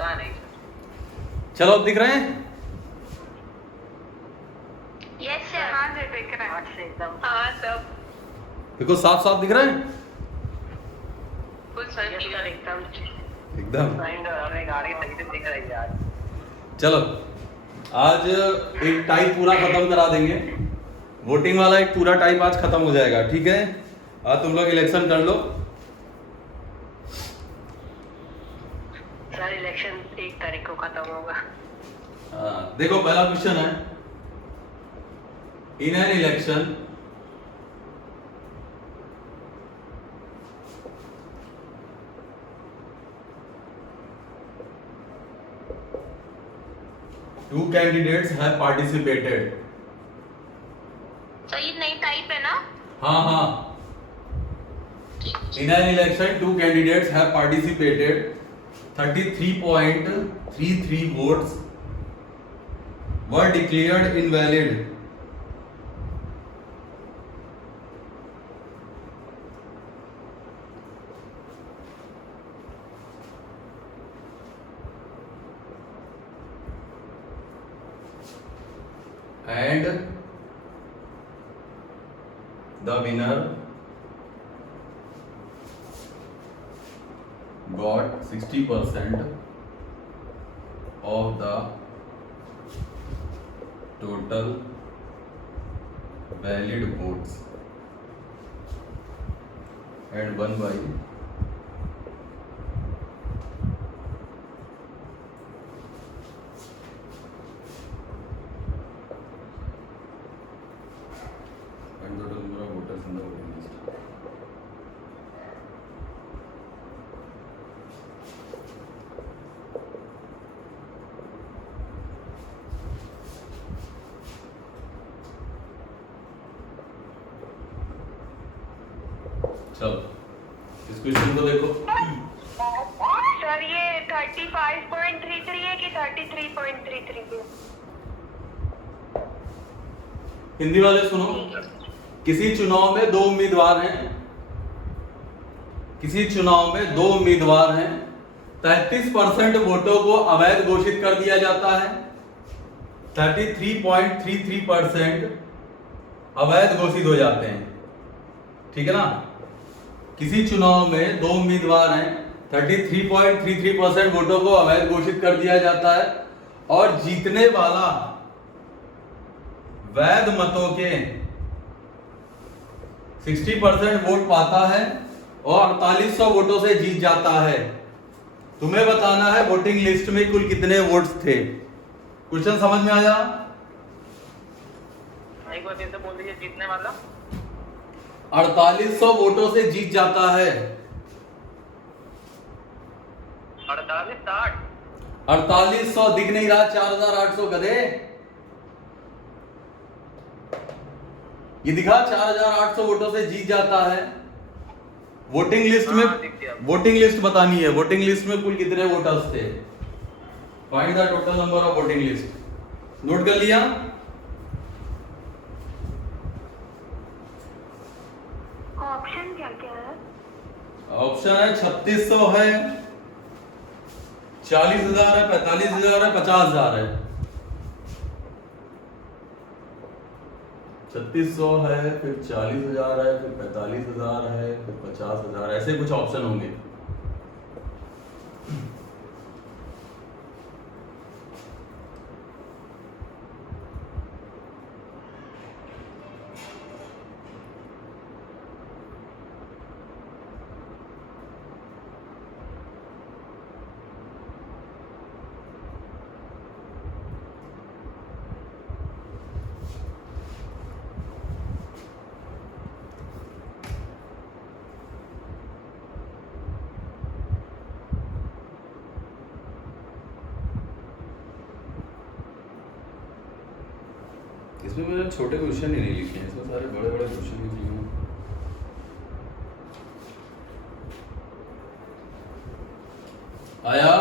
पता नहीं। चलो अब दिख रहे हैं? Yes sir. हाँ सर दिख रहा है। आठ से एकदम हाँ सब देखो साफ साफ दिख रहे हैं full sir yes, clear sir, एकदम। एकदम। साइंड हमें गाड़ी सही से दिख रही है आज। चलो आज एक टाइप पूरा खत्म करा देंगे, वोटिंग वाला एक पूरा टाइप आज खत्म हो जाएगा, ठीक है? आज तुम लोग इलेक्शन कर लो। सर इलेक्शन 1 तारीख को खत्म होगा। देखो पहला क्वेश्चन है, in an election two candidates have participated। Sir ये नई टाइप है ना? हाँ हाँ, in an election two candidates have participated, 33.33 votes were declared invalid। And the winner got 60% of the total valid votes and won by and total number of voters in the voting list। चलो इस question को देखो। Sir ये 35.33 है कि 33.33 है? हिंदी वाले सुनो, किसी चुनाव में दो उम्मीदवार हैं, किसी चुनाव में दो उम्मीदवार हैं, 33% वोटों को अवैध घोषित कर दिया जाता है, 33.33% अवैध घोषित हो जाते हैं, ठीक है ना? किसी चुनाव में दो उम्मीदवार हैं, 33.33% वोटों को अवैध घोषित कर दिया जाता है और जीतने वाला वैध मतों के 60% वोट पाता है और 4800 वोटों से जीत जाता है। तुम्हें बताना है वोटिंग लिस्ट में कुल कितने वोट्स थे। क्वेश्चन समझ में आया? एक बार फिर से बोल दीजिए, जीतने वाला 4800 वोटों से जीत जाता है। 48 60 4800 दिख नहीं रहा? 4800 गधे, ये दिखा 4800 वोटों से जीत जाता है। वोटिंग लिस्ट में वोटिंग लिस्ट बतानी है, वोटिंग लिस्ट में कुल कितने वोटर्स थे। Find the total number of voting list. Note कर लिया? ऑप्शन क्या क्या है? ऑप्शन है 3600 है, 40,000 है, 45,000 है, 50,000 है। 3600 है, फिर 40,000 है, फिर 45,000 है, फिर 50,000, ऐसे कुछ ऑप्शन होंगे। इसमें मैंने छोटे क्वेश्चन ही नहीं लिखे हैं, इसमें सारे बड़े बड़े क्वेश्चन लिखे हैं। आया?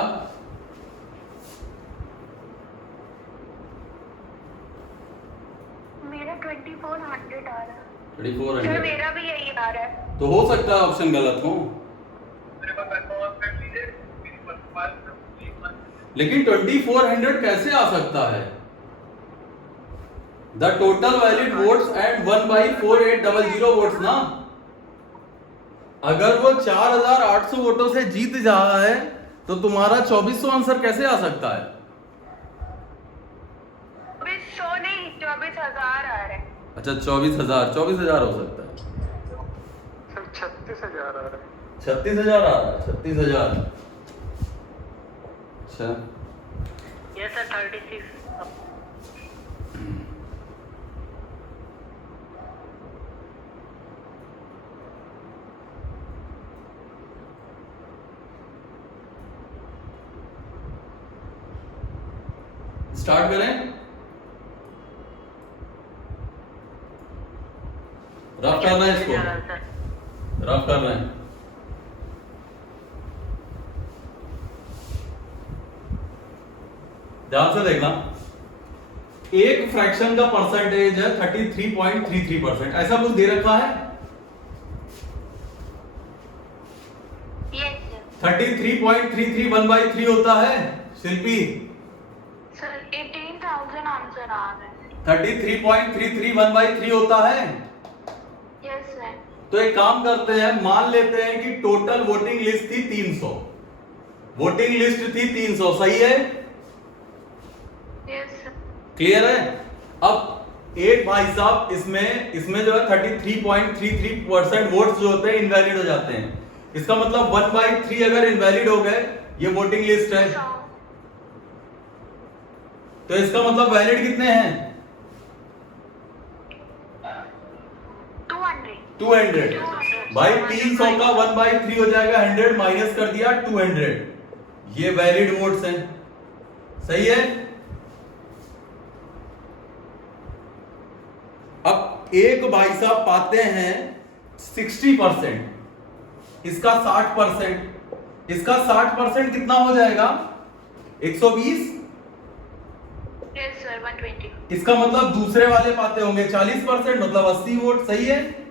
मेरा 2400 आ रहा है। 3400 सर मेरा भी यही आ रहा है। तो हो सकता है ऑप्शन गलत हो। लेकिन 2400 कैसे आ सकता है? The total valid votes and 1/4800 votes ना। अगर वो 4800 वोटों से जीत रहा है तो तुम्हारा 2400 आंसर कैसे आ सकता है? 2400 नहीं 24,000 आ रहा है। अच्छा 24,000 हो सकता है। सर 36,000 आ रहा है। 36,000 आ रहा है, 36,000। अच्छा यस सर 36। स्टार्ट करें। रफ करना है इसको, रफ करना है। ध्यान से देखना, एक फ्रैक्शन का परसेंटेज है 33.33%। ऐसा कुछ दे रखा है? यस 33.33 1/3 होता है शिल्पी। सर 18,000 आंसर आ रहा है। 33.33 1/3 होता है। Yes sir. तो एक काम करते हैं, मान लेते हैं कि टोटल वोटिंग लिस्ट थी 300। वोटिंग लिस्ट थी 300, सही है? Yes sir. क्लियर है? अब एक भाई साहब इसमें जो है 33.33% वोट्स जो होते हैं इनवैलिड हो जाते हैं। इसका मतलब 1/3 अगर इनवैलिड हो गए, ये वोटिंग लिस्ट है, 100 तो इसका मतलब वैलिड कितने हैं? 200। भाई 300 का 1/3 हो जाएगा 100, माइनस कर दिया 200। ये वैलिड वोट्स हैं, सही है? अब एक भाई साहब पाते हैं 60%, इसका 60%, इसका 60% कितना हो जाएगा? 120। Yes sir 120। इसका मतलब दूसरे वाले पाते होंगे 40%, मतलब 80 वोट, सही है?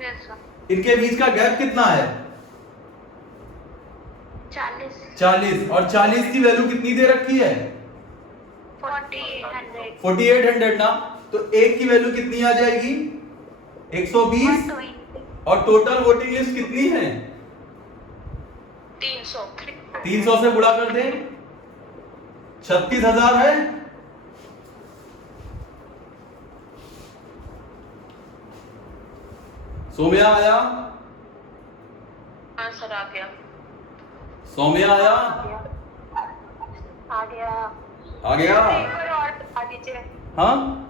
Yes sir. इनके बीच का गैप कितना है? 40 40। और 40 की वैल्यू कितनी दे रखी है? 4800 4800 ना। तो एक की वैल्यू कितनी आ जाएगी? 120। 120 और टोटल वोटिंग लिस्ट कितनी है? 300 300 से गुणा कर दें, 36,000 है। सोम्या आया? हाँ सर आ गया। सौम्या आया? आ गया। आ गया? एक बार और बता दीजिए हाँ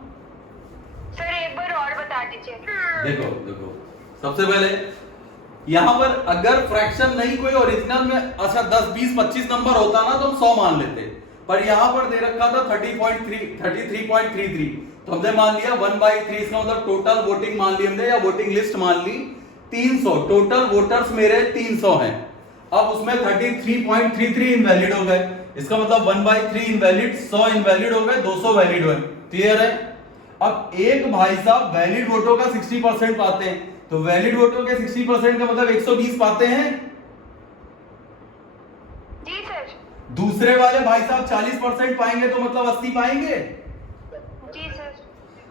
सर, एक बार और बता दीजिए। देखो देखो, सबसे पहले यहां पर अगर फ्रैक्शन नहीं कोई ओरिजिनल में, अच्छा 10 20 25 नंबर होता ना तो हम 100 मान लेते, पर यहां पर दे रखा था 33.33, तो हमने मान लिया 1/3। इसका मतलब टोटल वोटिंग मान ली हमने, या वोटिंग लिस्ट मान ली 300। टोटल वोटर्स मेरे 300 हैं। अब उसमें 33.33 इनवैलिड हो गए, इसका मतलब 1/3 इनवैलिड, 100 इनवैलिड हो गए, 200 वैलिड हुए। क्लियर है? अब एक भाई साहब वैलिड वोटों का 60% पाते हैं, तो वैलिड वोटों के 60% का मतलब 120 पाते हैं। जी सर। दूसरे वाले भाई साहब 40% पाएंगे, तो मतलब 80 पाएंगे। जी सर।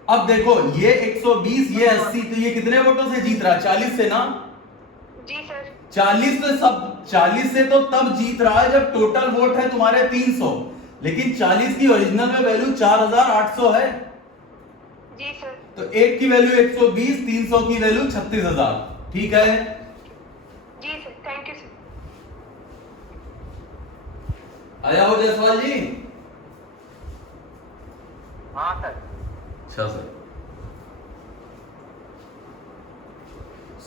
अब देखो, ये 120, ये 80, तो ये कितने वोटों से जीत रहा? 40 से ना। जी सर। 40 से तो तब जीत रहा है जब टोटल वोट है तुम्हारे 300, लेकिन 40 की ओरिजिनल में वैल्यू 4800 है। जी सर। तो एक की वैल्यू 120, 300 की वैल्यू 36,000। ठीक है? जी सर, थैंक यू सर। आया हो जायसवाल जी? हाँ सर। अच्छा सर।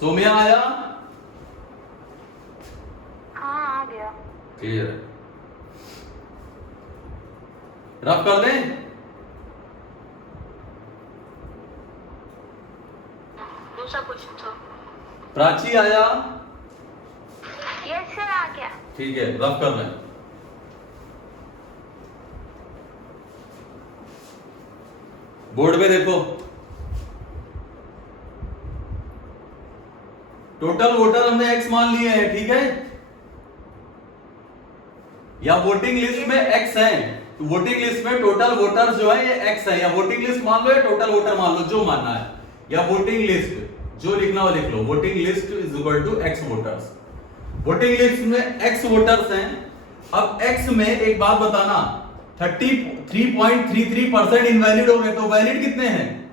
सोम्या आया? हाँ आ गया। क्लियर है? रफ कर दें? दूसरा क्वेश्चन था। प्राची आया? यस सर आ गया। ठीक है, रफ कर रहे हैं। बोर्ड पे देखो, टोटल वोटर हमने x मान लिए हैं, ठीक है? या वोटिंग लिस्ट में एक्स है, वोटिंग लिस्ट में टोटल वोटर्स जो है ये एक्स है, या वोटिंग लिस्ट मान लो या टोटल वोटर मान लो, जो मानना है, या वोटिंग लिस्ट जो लिखना हो लिख लो, voting list is equal to X voters. Voting list में एक्स वोटर्स हैं। अब एक्स में एक बात बताना, 33.33% इनवैलिड हो गए, तो वैलिड कितने हैं?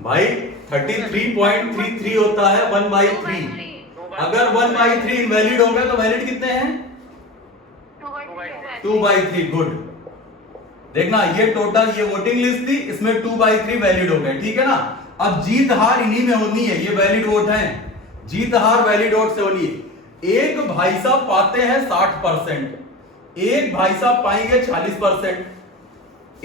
भाई 33.33 होता है 1/3। अगर 1/3 इनवैलिड हो गए तो वैलिड कितने हैं? 2/3। गुड। देखना ये टोटल, ये वोटिंग लिस्ट थी, इसमें 2/3 वैलिड हो गए, ठीक है ना। अब जीत हार इन्हीं में होनी है, ये वैलिड वोट है, जीत हार वैलिड वोट से होनी है। एक भाई साहब पाते हैं 60%, एक भाई साहब पाएंगे 40%,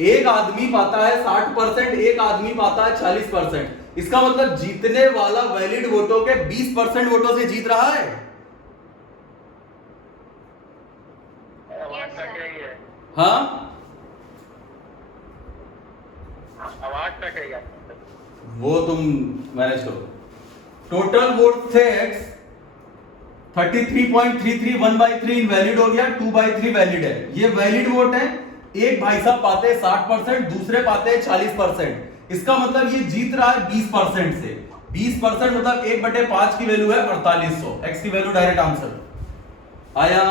एक आदमी पाता है 60%, एक आदमी पाता है 40%। इसका मतलब जीतने वाला वैलिड वोटों के 20% वोटों से जीत रहा है। हाँ, आवाज कट रही है, वो तुम मैनेज करो। टोटल वोट थे एक्स, 33.33 1/3 इनवैलिड हो गया, 2/3 वैलिड है। ये वैलिड वोट है। एक भाई साहब पाते हैं 60%, दूसरे पाते हैं 40%। इसका मतलब ये जीत रहा है 20% से। 20% मतलब 1/5 की वैल्यू है 4800। एक्स की वैल्यू डायरेक्ट आंसर आया।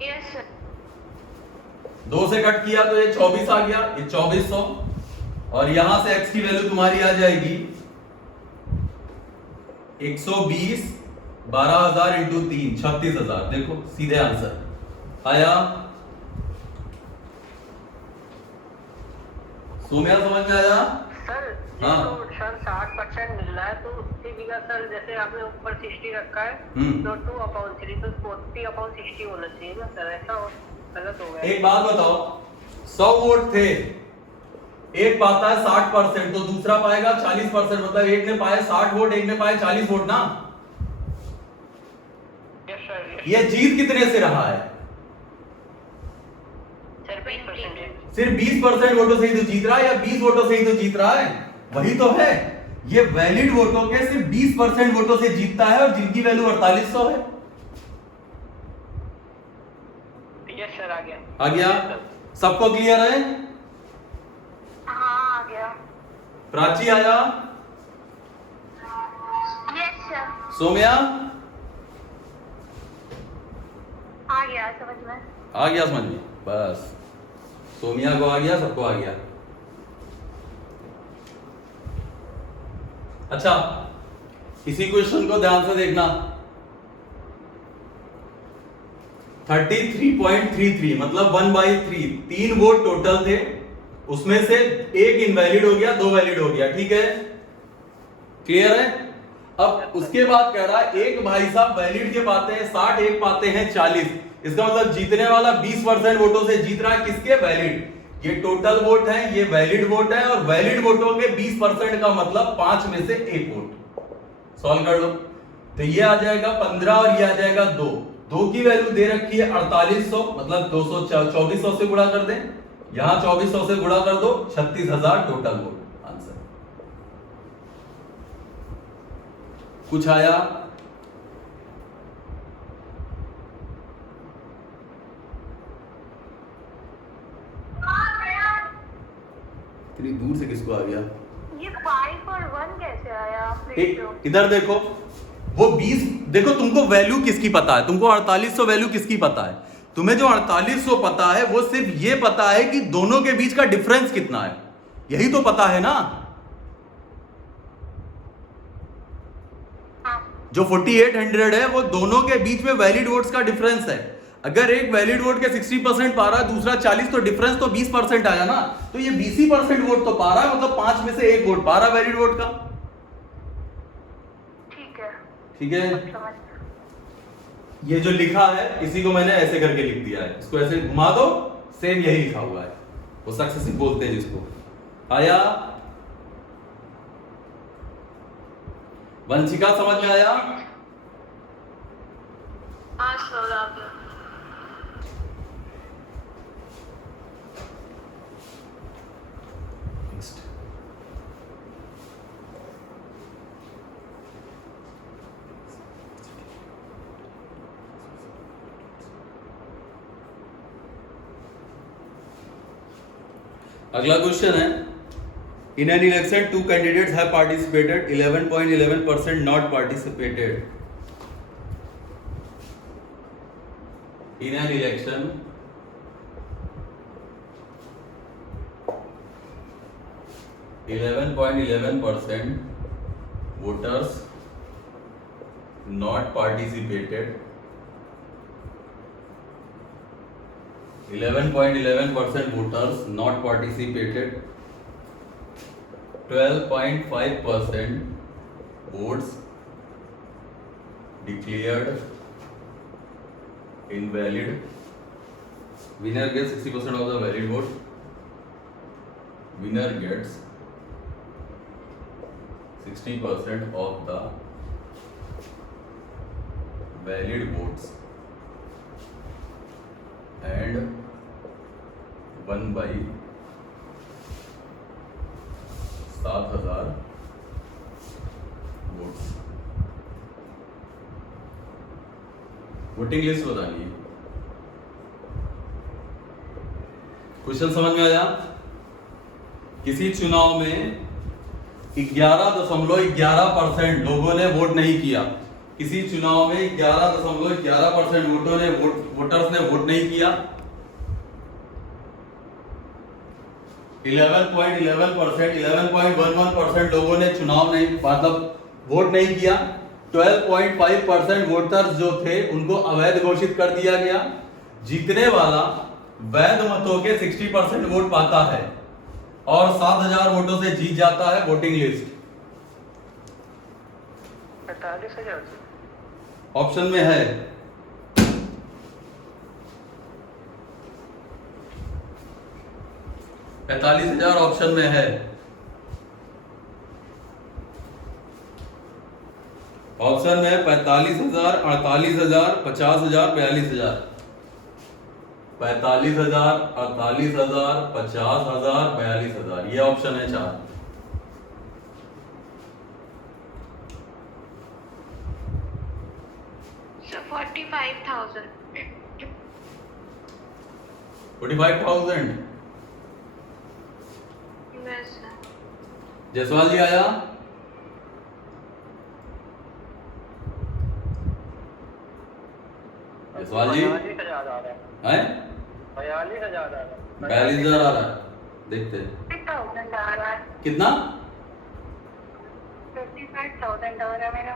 Yes sir. 2 से कट किया तो ये 24 आ गया, ये 2400, और यहां से एक्स की वैल्यू तुम्हारी आ जाएगी 120, 12,000 इंटू 3, 36,000। देखो सीधे आंसर आया। सोम्या समझ में आया? सर हाँ। तो सर 60% मिल रहा है, तो उसकी जगह सर जैसे आपने ऊपर 60 रखा है, तो 2/3 तो 40/60 होना चाहिए ना सर, ऐसा गलत हो गया। एक बात बताओ, 100 वोट थे, एक पाता है 60%, तो दूसरा पाएगा 40%, मतलब एक ने पाए 60 वोट, एक ने पाए 40 वोट ना। Yes sir. ये जीत कितने से रहा है? सर 20%। सिर्फ 20% वोटों से ही तो जीत रहा है, या 20 वोटों से ही तो जीत रहा है, वही तो है। ये वैलिड वोटों के सिर्फ 20% वोटों से जीतता है, और जिनकी वैल्यू 4800 है। यस सर, आ गया। आ गया? सबको क्लियर है? हाँ आ गया। प्राची आया? Yes sir. सोम्या आ गया समझ में। आ गया समझ में? बस सोमिया को आ गया, सबको आ गया। अच्छा, इसी क्वेश्चन को ध्यान से देखना। 33.33 मतलब 1/3, 3 वोट टोटल थे, उसमें से एक इनवैलिड हो गया, 2 वैलिड हो गया, ठीक है, क्लियर है। अब उसके बाद कह रहा है एक भाई साहब वैलिड के पाते हैं 60, एक पाते हैं 40। इसका मतलब जीतने वाला 20% वोटों से जीत रहा है, किसके? वैलिड। ये टोटल वोट है, ये वैलिड वोट है, और वैलिड वोटों के 20% का मतलब 5 में से 1 वोट। सॉल्व कर लो तो ये आ जाएगा 15 और ये आ जाएगा 2। 2 की वैल्यू दे रखी है 4800, मतलब 2400 से गुणा कर दें, यहां 2400 से गुणा कर दो, 36,000 टोटल वोट आंसर। कुछ आया? इतनी दूर से किसको आ गया? ये 5 और 1 कैसे आया? इधर देखो, वो 20, देखो तुमको वैल्यू किसकी पता है? तुमको 4800 वैल्यू किसकी पता है? तुम्हें जो 4800 पता है वो सिर्फ ये पता है कि दोनों के बीच का डिफरेंस कितना है, यही तो पता है ना। जो 4800 है वो दोनों के बीच में वैलिड वोट्स का डिफरेंस है। अगर एक वैलिड वोट के 60% पा रहा है, दूसरा 40, तो डिफरेंस तो 20% आया ना। तो ये 20% वोट तो पा रहा है, मतलब 5 में से 1 वोट पा रहा है वैलिड वोट का। ठीक है, ये जो लिखा है इसी को मैंने ऐसे करके लिख दिया है, इसको ऐसे घुमा दो, सेम यही लिखा हुआ है, वो सक्सेसिव बोलते हैं जिसको। आया? वंशिका समझ में आया? हाँ सर आ गया। अगला क्वेश्चन है, in an election 2 candidates have participated, 11.11% not participated. In an election 11.11% voters not participated, 11.11% voters not participated, 12.5% votes declared invalid. Winner gets 60% of the valid vote. Winner gets 60% of the valid votes and won by 7,000 votes. Voting list बतानी है। Question समझ में आया? किसी चुनाव में 11.11% लोगों ने वोट नहीं किया। किसी चुनाव में 11.11% वोटर्स ने वोट नहीं किया। 11.11% लोगों ने चुनाव नहीं मतलब वोट नहीं किया। 12.5% वोटर्स जो थे उनको अवैध घोषित कर दिया गया। जीतने वाला वैध मतों के 60% वोट पाता है और 7,000 वोटों से जीत जाता है वोटिंग लिस्ट। 45,000 ऑप्शन में है। $45,000 ऑप्शन में है। ऑप्शन में 45,000, 48,000, 50,000, 42,000। 45,000, 48,000, 50,000, 42,000 ये ऑप्शन है 4। So 45,000. 45,000। Yes, sir. जयसवाल जी आया? जयसवाल जी 42,000 आ रहा है। हैं? 42,000 आ रहा है। 42,000 आ रहा है। देखते हैं 50,000 आ रहा है। कितना। 55,000 आ रहा है मेरा।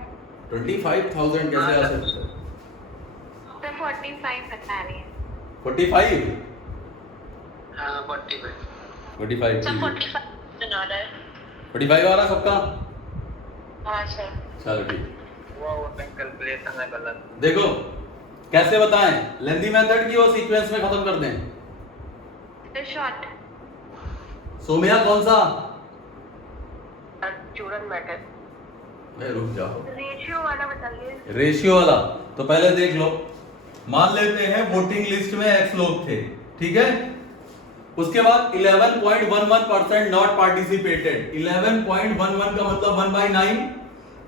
25,000 कैसे आ सकता है? तो 45 बता रही है। 45? हाँ 45। 45 सब ठीक है। 45,000 आ रहा है। 45 आ रहा सबका? हाँ सर। चलो ठीक। वो कैलकुलेशन है गलत। देखो कैसे बताएं, लेंदी मेथड की वो सीक्वेंस में खत्म कर दें। तो शॉर्ट। सोमिया कौन सा? चूरन मैटर। रुक जाओ, रेशियो वाला बताइए। रेशियो वाला। तो पहले देख लो, मान लेते हैं वोटिंग लिस्ट में x लोग थे, ठीक है। उसके बाद 11.11% नॉट पार्टिसिपेटेड। 11.11 का मतलब 1/9।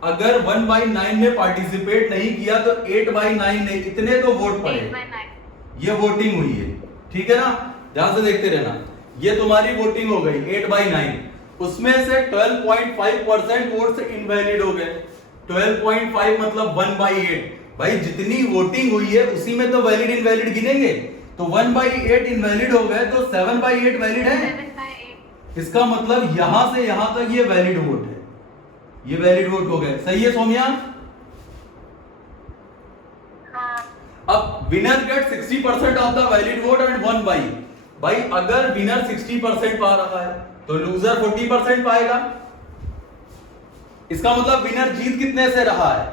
अगर 1/9 ने पार्टिसिपेट नहीं किया तो 8/9 ने इतने तो वोट पड़े। 8/9। ये वोटिंग हुई है, ठीक है ना। ध्यान से देखते रहना। ये तुम्हारी वोटिंग हो गई 8/9। उसमें से 12.5% वोट्स इनवैलिड हो गए। 12.5 मतलब 1/8। भाई जितनी वोटिंग हुई है उसी में तो वैलिड इनवैलिड गिनेंगे। तो 1/8 इनवैलिड हो गए तो 7/8 वैलिड है। 7/8। इसका मतलब यहां से यहां तक ये वैलिड वोट है। ये वैलिड वोट हो गए। सही है सोमिया? हाँ। अब winner get 60% of the valid vote and one by. भाई अगर विनर 60% पा रहा है तो लूजर 40% पाएगा। इसका मतलब विनर जीत कितने से रहा है?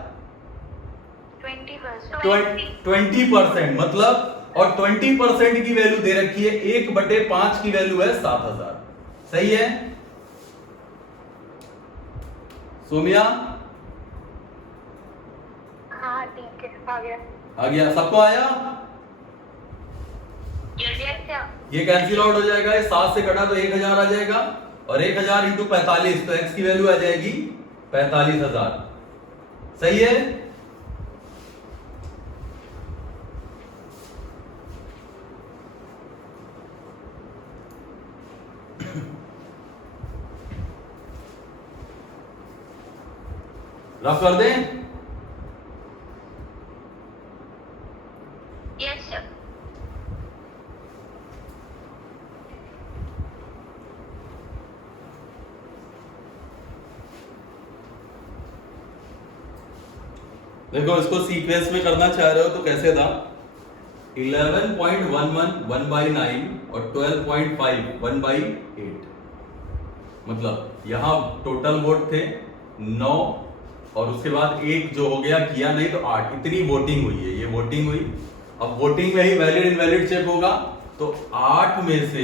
20%। 20% मतलब, और 20% की वैल्यू दे रखी है 1/5 की वैल्यू है 7,000। सही है सोमिया? हाँ ठीक है, आ गया। आ गया सबको? आया? ये कैंसिल आउट हो जाएगा। 7 से कटा तो 1,000 आ जाएगा और 1,000 इंटू 45 तो x की वैल्यू आ जाएगी 45,000। सही है? रफ कर दें? Yes, sir. देखो इसको सीक्वेंस में करना चाह रहे हो तो कैसे था? 11.11 1 by 9 और 12.5 1 by 8। मतलब यहां टोटल वोट थे 9 और उसके बाद एक जो हो गया किया नहीं तो 8। इतनी वोटिंग हुई है, ये वोटिंग हुई। अब वोटिंग में ही वैलिड इनवैलिड चेक होगा तो 8 में से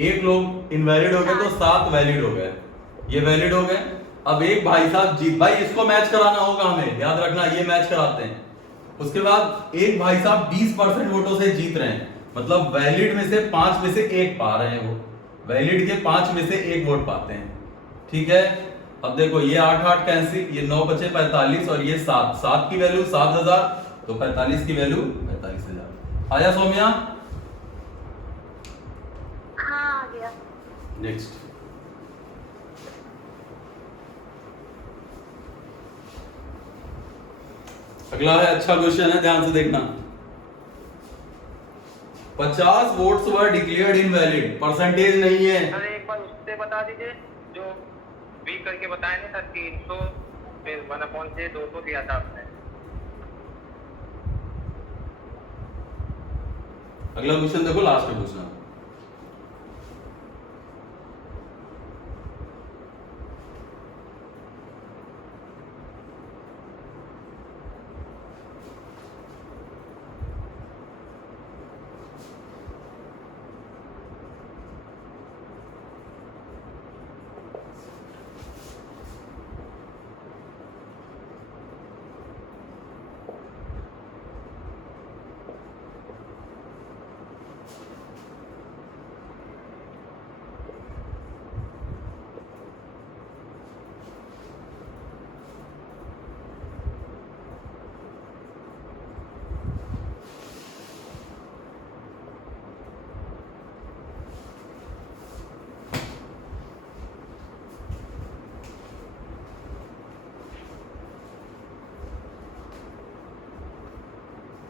एक लोग इनवैलिड हो गए तो 7 वैलिड हो गए, ये वैलिड हो गए। अब एक भाई साहब जीत, भाई इसको मैच कराना होगा हमें, याद रखना ये मैच कराते हैं। उसके बाद एक भाई साहब 20% वोटों से जीत रहे हैं, मतलब वैलिड में से 5 में से 1 पा रहे हैं, वो वैलिड के 5 में से 1 वोट पाते हैं। ठीक है, अब देखो ये 8 कैंसिल, ये 9 बचे 45 और ये 7 की वैल्यू 7000 तो 45 की वैल्यू 45,000। आया सौम्या? हाँ आ गया। नेक्स्ट अगला है, अच्छा क्वेश्चन है, ध्यान से देखना। 50 वोट्स वर डिक्लेयर्ड इनवैलिड, परसेंटेज नहीं है। सर एक बार उससे बता दीजिए जो वीक करके बताया नहीं सर, 300 फिर 1/6 200 दिया था आपने। अगला क्वेश्चन देखो, लास्ट में पूछना।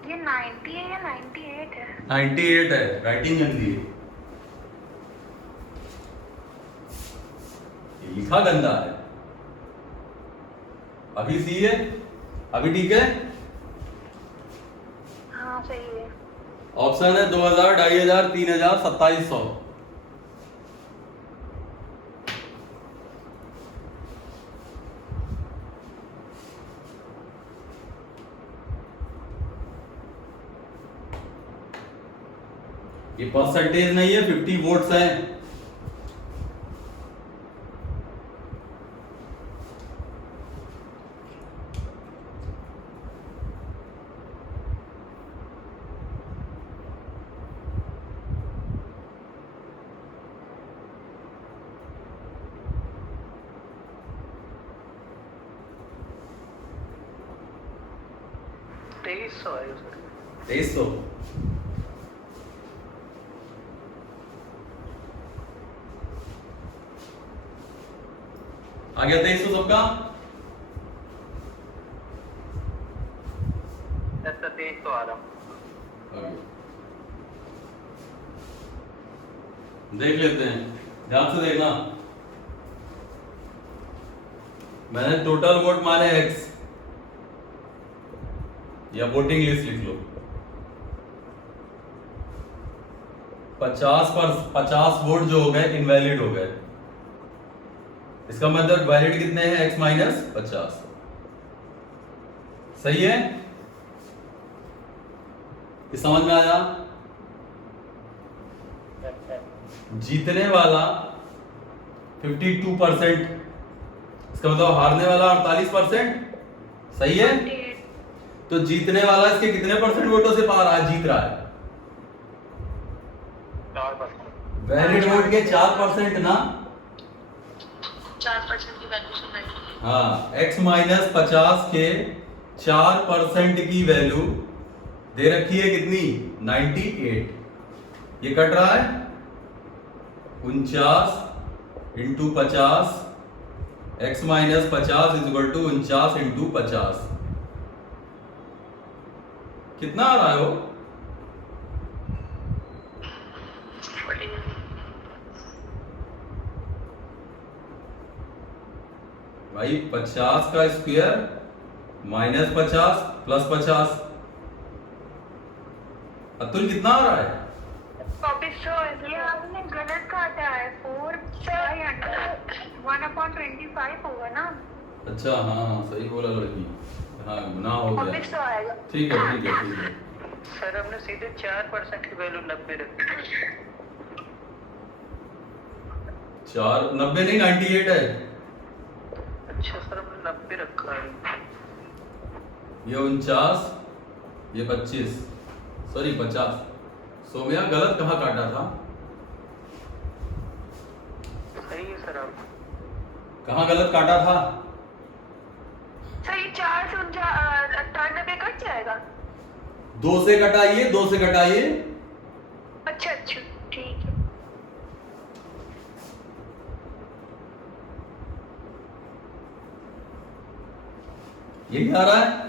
ये 90 है या 98 है? 98 है, राइटिंग गंदी है, ये लिखा गंदा है। अभी सी है, अभी ठीक है। हाँ सही है। ऑप्शन है 2000, 2500, 3000, 2700। ये परसेंटेज नहीं है, 50 वोट्स हैं। तेईस सौ है सर। 2300। आ गया 2300 सबका? सर 2300 आ रहा। देख लेते हैं, ध्यान से देखना। मैंने टोटल वोट माने x या वोटिंग लिस्ट लिख लो। 50 वोट जो हो गए इनवैलिड हो गए, इसका मतलब वैलिड कितने हैं? x minus 50। सही है, ये समझ में आया? जीतने वाला 52%, इसका मतलब हारने वाला 48%। सही है, तो जीतने वाला इसके कितने परसेंट वोटों से पार आ जीत रहा है? 4%। वैलिड वोट के 4% ना। 4% की वैल्यू से नहीं। हाँ, x माइनस 50 के 4% की वैल्यू दे रखी है कितनी? 98। ये कट रहा है 49 × 50 x minus 50 is equal to 49 into 50। कितना आ रहा है वो? भाई 50 का स्क्वायर माइनस 50 प्लस 50। अतुल कितना आ रहा है? ये आपने गलत काटा है। 1/25 होगा ना। अच्छा हाँ सही बोला लड़की। हाँ गुनाह हो गया। वापिस तो आएगा। ठीक है ठीक है ठीक है। सर हमने सीधे 4% की वैल्यू 90 रखी। 90 नहीं 98 है। अच्छा सर हमने 90 रखा है। ये 49 ये 25 सॉरी 50। सोम्या गलत कहाँ काटा था? सही है सर आप। कहाँ गलत काटा था? सही 4 से 98 कट जाएगा। 2 से घटाइए 2 से घटाइए। अच्छा अच्छा ठीक है। यही आ रहा है।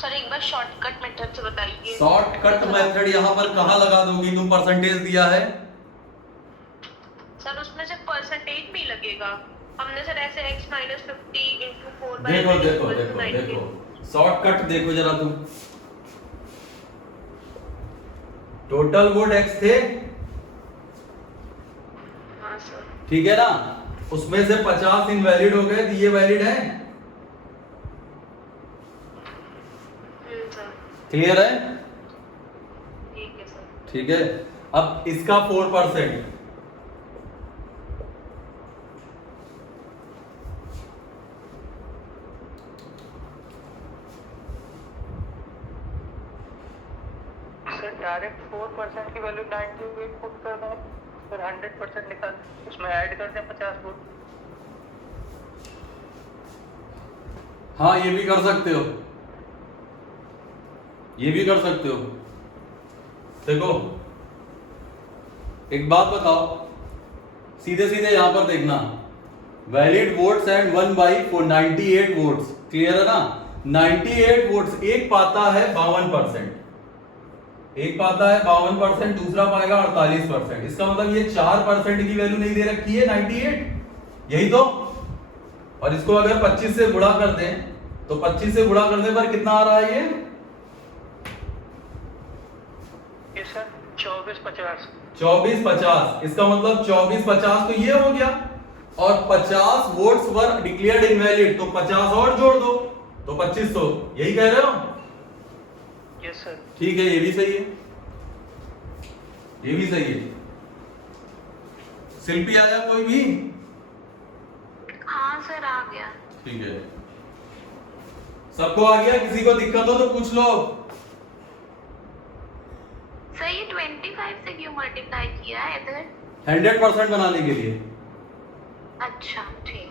सर एक बार शॉर्टकट मेथड से बताइए। शॉर्टकट मेथड यहाँ पर कहाँ लगा दोगी तुम? परसेंटेज दिया है सर उसमें से परसेंटेज भी लगेगा। हमने सर ऐसे x माइनस 50 इंटू 4 देखो देखो देखो देखो शॉर्टकट देखो जरा तुम। टोटल वोट x थे। हाँ सर। ठीक है ना? उसमें से 50 इनवैलिड हो गए तो ये वैलिड है। सर क्लियर है? ठीक है सर। ठीक है। अब इसका 4%। सर डायरेक्ट 4% की वैल्यू 98 पुट कर दो, फिर 100% निकाल उसमें ऐड कर दें 50 वोट। हाँ ये भी कर सकते हो, ये भी कर सकते हो। देखो एक बात बताओ, सीधे सीधे यहां पर देखना, valid votes and 1/98 votes. Clear है ना? 98 वोट्स, एक पाता है 52%, एक पाता है 52%, दूसरा पाएगा 48%। इसका मतलब ये 4% की वैल्यू नहीं दे रखी है 98, यही तो। और इसको अगर 25 से गुणा कर दें तो 25 से गुणा करने पर कितना आ रहा है ये सर 2450। 2450। इसका मतलब 2450 तो ये हो गया, और 50 वोट्स वर डिक्लेयर्ड इनवैलिड, तो 50 और जोड़ दो तो 2500। यही कह रहे हो? Yes sir. ठीक है, ये भी सही है, ये भी सही है। शिल्पी आया कोई भी? हाँ सर आ गया। ठीक है, सबको आ गया? किसी को दिक्कत हो तो पूछ लो। सर ये 25 से क्यों मल्टीप्लाई किया है इधर? 100% बनाने के लिए। अच्छा ठीक।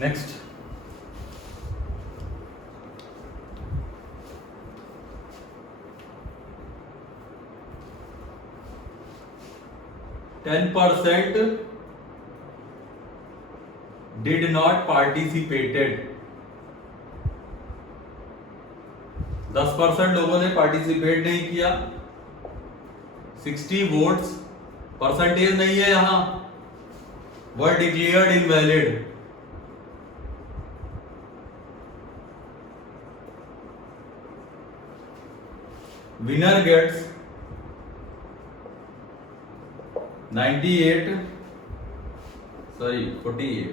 Next, %, did not participated। 10% लोगों ने पार्टिसिपेट नहीं किया। 60 वोट्स, परसेंटेज नहीं है यहां, were declared invalid. Winner gets 48 48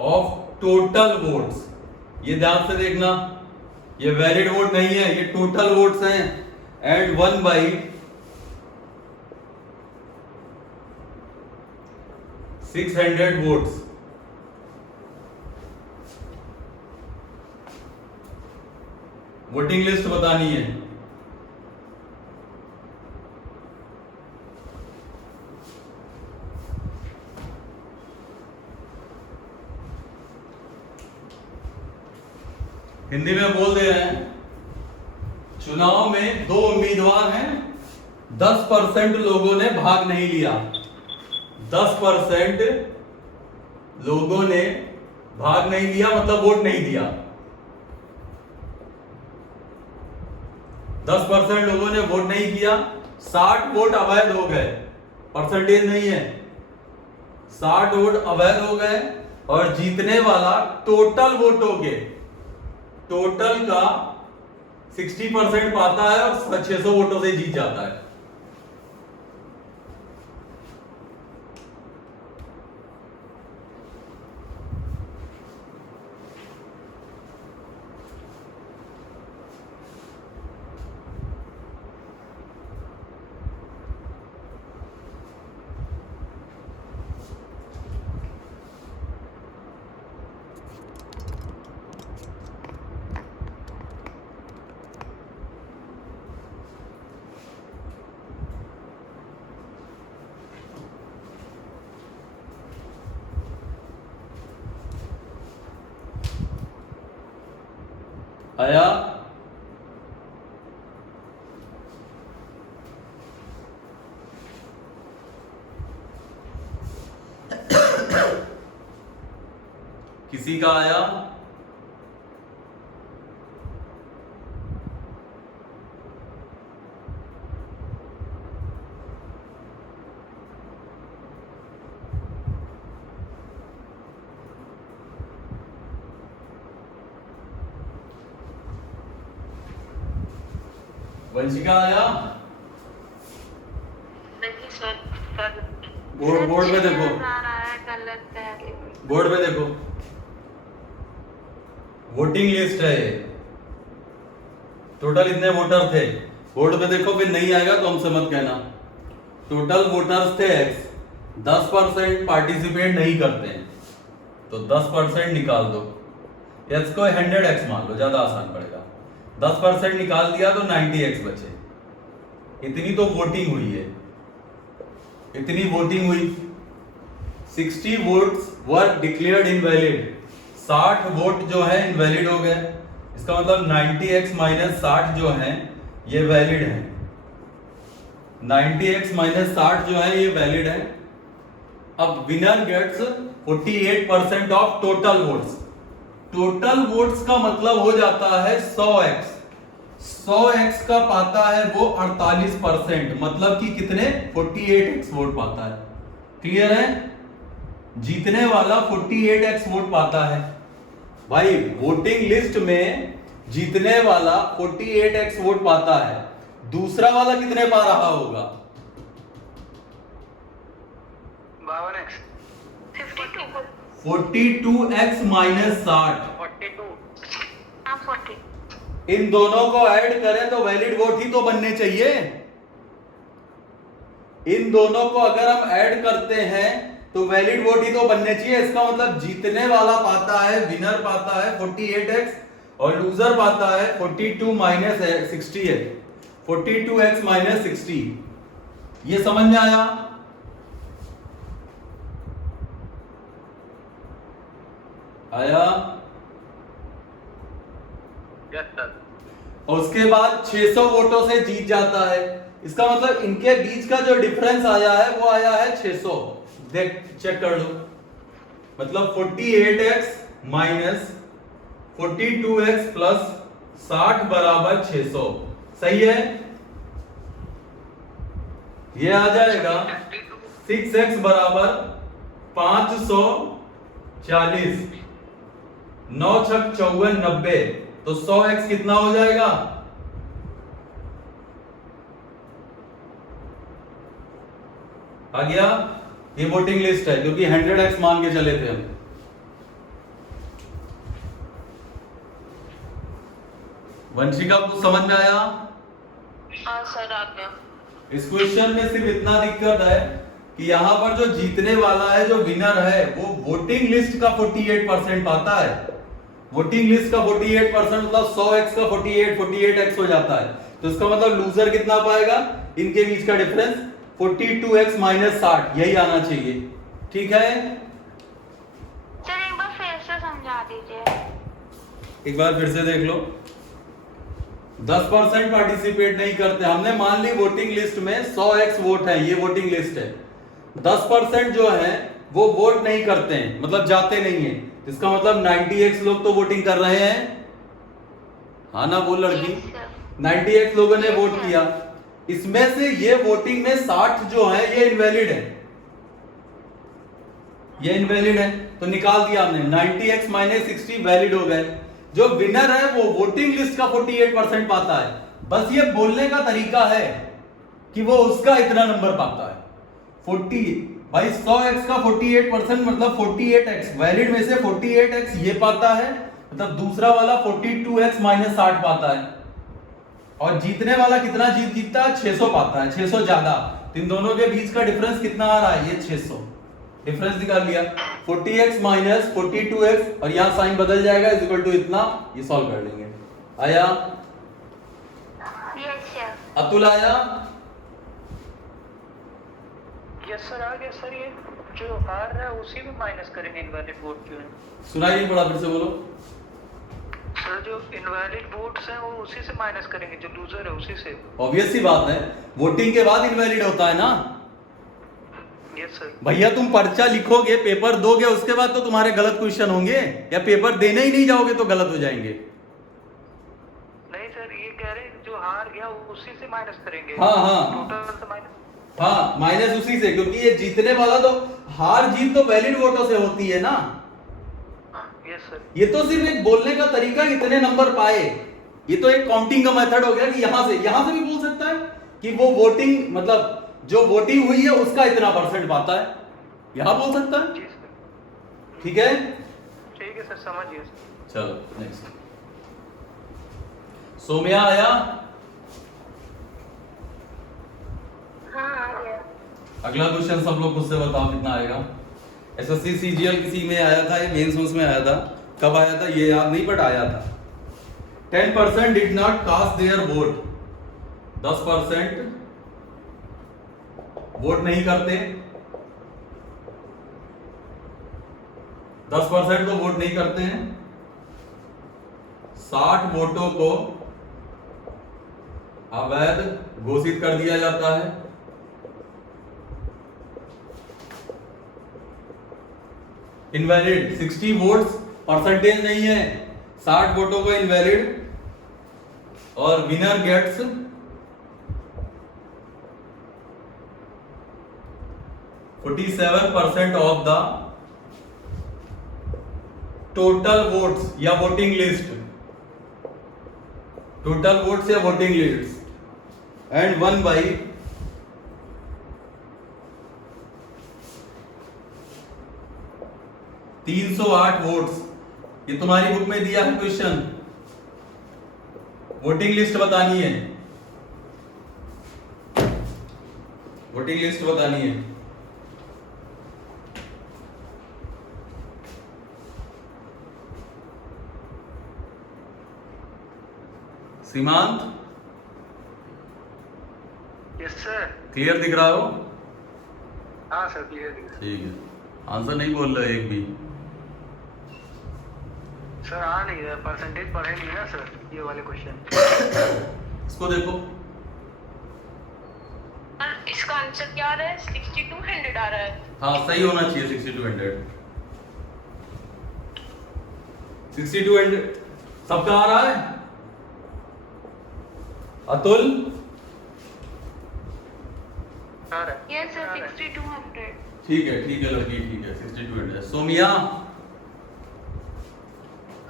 of total votes. ये ध्यान से देखना, ये वैलिड वोट नहीं है, ये टोटल वोट्स हैं। And 1/600 votes. वोटिंग लिस्ट बतानी है। हिंदी में बोल दे रहे हैं, चुनाव में 2 उम्मीदवार हैं, 10% लोगों ने भाग नहीं लिया। 10% लोगों ने भाग नहीं लिया मतलब वोट नहीं दिया। 10% लोगों ने वोट नहीं किया, 60 वोट अवैध हो गए, परसेंटेज नहीं है, 60 वोट अवैध हो गए और जीतने वाला टोटल वोटों के टोटल का 60% पाता है और 600 वोटों से जीत जाता है। आया? किसी का आया? वंशिका आया? नहीं सर, बोर्ड पे देखो, गलत है। बोर्ड पे देखो, वोटिंग लिस्ट है ये, टोटल इतने वोटर थे। बोर्ड पे देखो, फिर नहीं आएगा तो हमसे मत कहना। टोटल वोटर्स थे X, 10% पार्टिसिपेट नहीं करते हैं तो 10% निकाल दो। X को 100X मान लो, ज्यादा आसान पड़ेगा। 10% निकाल दिया तो 90X बचे। इतनी तो वोटिंग हुई है, इतनी वोटिंग हुई। 60 वोट्स वर डिक्लेयर्ड इनवैलिड, 60 वोट जो है इनवैलिड हो गए। इसका मतलब 90X माइनस 60 जो है ये वैलिड है। 90X माइनस 60 जो है ये वैलिड है। अब winner gets 48% of total votes. Total votes का मतलब हो जाता है 100X। 100X का पाता है वो 48%, मतलब कि कितने 48X वोट पाता है। क्लियर है? जीतने वाला 48X वोट पाता है। भाई वोटिंग लिस्ट में जीतने वाला 48X वोट पाता है, दूसरा वाला कितने पा रहा होगा? 52X 42X minus 60। 42 40। इन दोनों को ऐड करें तो वैलिड वोट ही तो बनने चाहिए। इन दोनों को अगर हम ऐड करते हैं तो वैलिड वोट ही तो बनने चाहिए। इसका मतलब जीतने वाला पाता है, विनर पाता है 48X और लूजर पाता है 42 माइनस 60 है, 42X माइनस 60। ये समझ में आया? आया? Yes sir. और उसके बाद 600 वोटों से जीत जाता है। इसका मतलब इनके बीच का जो डिफरेंस आया है वो आया है 600। देख चेक कर लो, मतलब 48X माइनस 42X प्लस 60 बराबर 600। सही है? ये आ जाएगा 6X बराबर 540, 9 छक 54 90, तो 100X कितना हो जाएगा? आ गया? ये वोटिंग लिस्ट है क्योंकि 100X मान के चले थे हम। वंशिका कुछ समझ में आया? हाँ सर, आ गया। इस क्वेश्चन में सिर्फ इतना दिक्कत है कि यहां पर जो जीतने वाला है, जो विनर है, वो वोटिंग लिस्ट का 48% पाता है। वोटिंग लिस्ट का 48% मतलब 100X का 48X हो जाता है। तो इसका मतलब लूजर कितना पाएगा? इनके बीच का डिफरेंस 42X माइनस 60, यही आना चाहिए। ठीक है? सर एक बार फिर से समझा दीजिए। एक बार फिर से देख लो, 10% पार्टिसिपेट नहीं करते। हमने मान ली वोटिंग लिस्ट में 100x वोट है, ये वोटिंग लिस्ट है, 10% जो है वो वोट नहीं करते हैं, मतलब जाते नहीं है। इसका मतलब 90x लोग तो वोटिंग कर रहे हैं, हाँ ना बोल लड़की? 90x लोगों ने वोट किया। इसमें से ये वोटिंग में 60 जो है ये इनवैलिड है, ये इनवैलिड है, तो निकाल दिया हमने। 90x माइनस 60 वैलिड हो गए। जो विनर है वो वोटिंग लिस्ट का 48% पाता है। बस ये बोलने का तरीका है कि वो उसका इतना नंबर पाता है। 40 भाई 100x का 48% मतलब 48x, वैलिड में से 48x ये पाता है, मतलब दूसरा वाला 42x माइनस 60 पाता है। और जीतने वाला कितना जीतता है? 600 पाता है, 600 ज्यादा। इन दोनों के बीच का डिफरेंस कितना आ रहा है? ये 600। डिफरेंस निकाल लिया, 40x माइनस 42x, और यहाँ साइन बदल जाएगा, इज इक्वल टू इतना। ये सॉल्व कर लेंगे। आया? Yes sir. अतुल आया? यस सर आ गया सर। ये जो हार रहा है उसी में माइनस करेंगे इनवैलिड वोट जो है। सुनाई नहीं पड़ा, फिर से बोलो। सर जो इनवैलिड वोट्स हैं वो उसी से माइनस करेंगे, जो लूजर है उसी से। ऑब्वियस सी बात है, वोटिंग के बाद इनवैलिड होता है ना। Yes sir. भैया तुम पर्चा लिखोगे, पेपर दोगे, उसके बाद तो तुम्हारे गलत क्वेश्चन होंगे, या पेपर देने ही नहीं जाओगे तो गलत हो जाएंगे। नहीं सर, ये कह रहे हैं जो हार गया उसी से माइनस करेंगे। हाँ हाँ टोटल से माइनस। हाँ, माइनस उसी से, क्योंकि ये जीतने वाला तो, हार जीत तो वैलिड वोटों से होती है ना। Yes sir. ये तो सिर्फ एक बोलने का तरीका, इतने नंबर पाए। ये तो एक काउंटिंग का मेथड हो गया कि यहां से भी बोल सकता है कि वो वोटिंग, मतलब जो वोटिंग हुई है उसका इतना परसेंट पाता है, यहां बोल सकता है। जी सर। ठीक है? ठीक है सर, समझिए। चलो नेक्स्ट। सोम्या आया? हाँ आ गया। अगला क्वेश्चन सब लोग मुझसे बताओ कितना आएगा। एसएससी सीजीएल किसी में आया था, ये मेंस में आया था। कब आया था ये याद नहीं, बट आया था। 10% did not cast their vote, 10% vote नहीं करते, 10% तो वोट नहीं करते हैं। 60 वोटों को अवैध घोषित कर दिया जाता है। इनवैलिड 60 वोट्स परसेंटेज नहीं है, 60 वोटों को इनवैलिड, और winner gets 47% of the total votes या वोटिंग लिस्ट, टोटल वोट्स या voting list, and one by 308 votes. ये तुम्हारी बुक में दिया है क्वेश्चन, वोटिंग लिस्ट बतानी है, वोटिंग लिस्ट बतानी है। सीमांत, यस सर। क्लियर दिख रहा हो? हाँ सर, क्लियर दिख रहा है। ठीक है, आंसर नहीं बोल रहे एक भी। सर आ नहीं रहा, परसेंटेज पढ़ेंगे ना सर ये वाले क्वेश्चन। इसको देखो, इसका आंसर क्या आ रहा है? 6200 आ रहा है। हाँ सही होना चाहिए 6200। 6200 सबका आ रहा है। अतुल आ रहा है। Yes sir 6200। ठीक है लड़की, ठीक है 6200। सोमिया,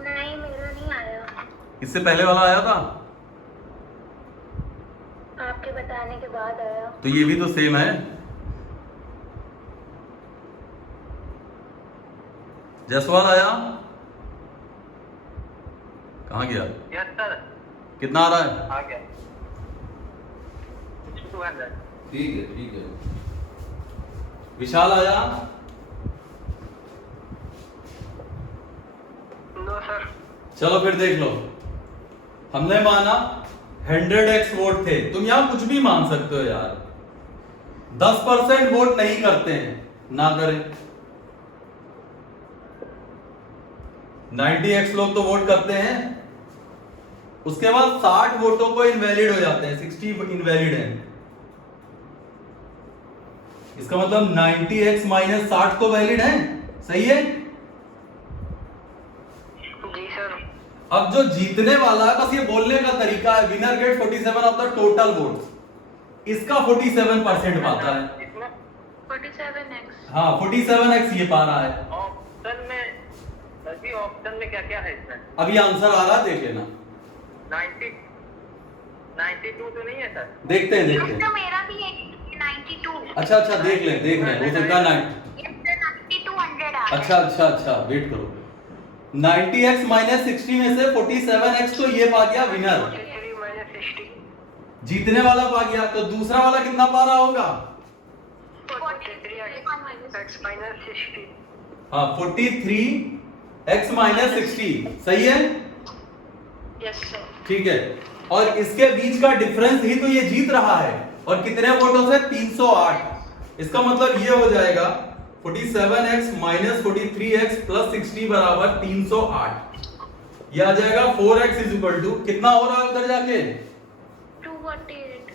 नहीं मेरा नहीं आया। इससे पहले वाला आया था, आपके बताने के बाद आया। तो ये भी तो सेम है। जसवाल आया? कहाँ गया? Yes sir. कितना आ रहा है? आ गया 6200। ठीक है। विशाल आया? No sir. चलो फिर देख लो, हमने माना 100x वोट थे, तुम यहां कुछ भी मान सकते हो यार। 10% वोट नहीं करते हैं, ना करें। 90x लोग तो वोट करते हैं, उसके बाद 60 वोटों को इनवैलिड हो जाते हैं, 60 इनवैलिड हैं। इसका मतलब 90x माइनस 60 तो वैलिड है, सही है। जी सर। अब जो जीतने वाला है, बस ये बोलने का तरीका है, winner get 47 of the total votes, इसका 47% पाता है। 47x। हाँ 47x ये पा रहा है। ऑप्शन में सर जी, ऑप्शन में क्या क्या है इसमें? अभी आंसर आ रहा है, देख लेना। 92 तो नहीं है सर? देखते हैं देखते हैं। तो मेरा भी है 92। अच्छा अच्छा, देख लें हो सकता है 9200 आ अच्छा वेट करो। 90x माइनस 60 में से 47x तो ये पा गया विनर, 43 माइनस 60। जीतने वाला पा गया। तो दूसरा वाला कितना पा रहा होगा? 43x minus 60। हाँ 43x माइनस 60, सही है। Yes sir. ठीक है, और इसके बीच का डिफरेंस ही तो ये जीत रहा है, और कितने वोटों से? 308। इसका मतलब ये हो जाएगा 47x माइनस 43x प्लस 60 बराबर 308। ये आ जाएगा 4x इज इक्वल टू कितना हो रहा है उधर जाके? 248।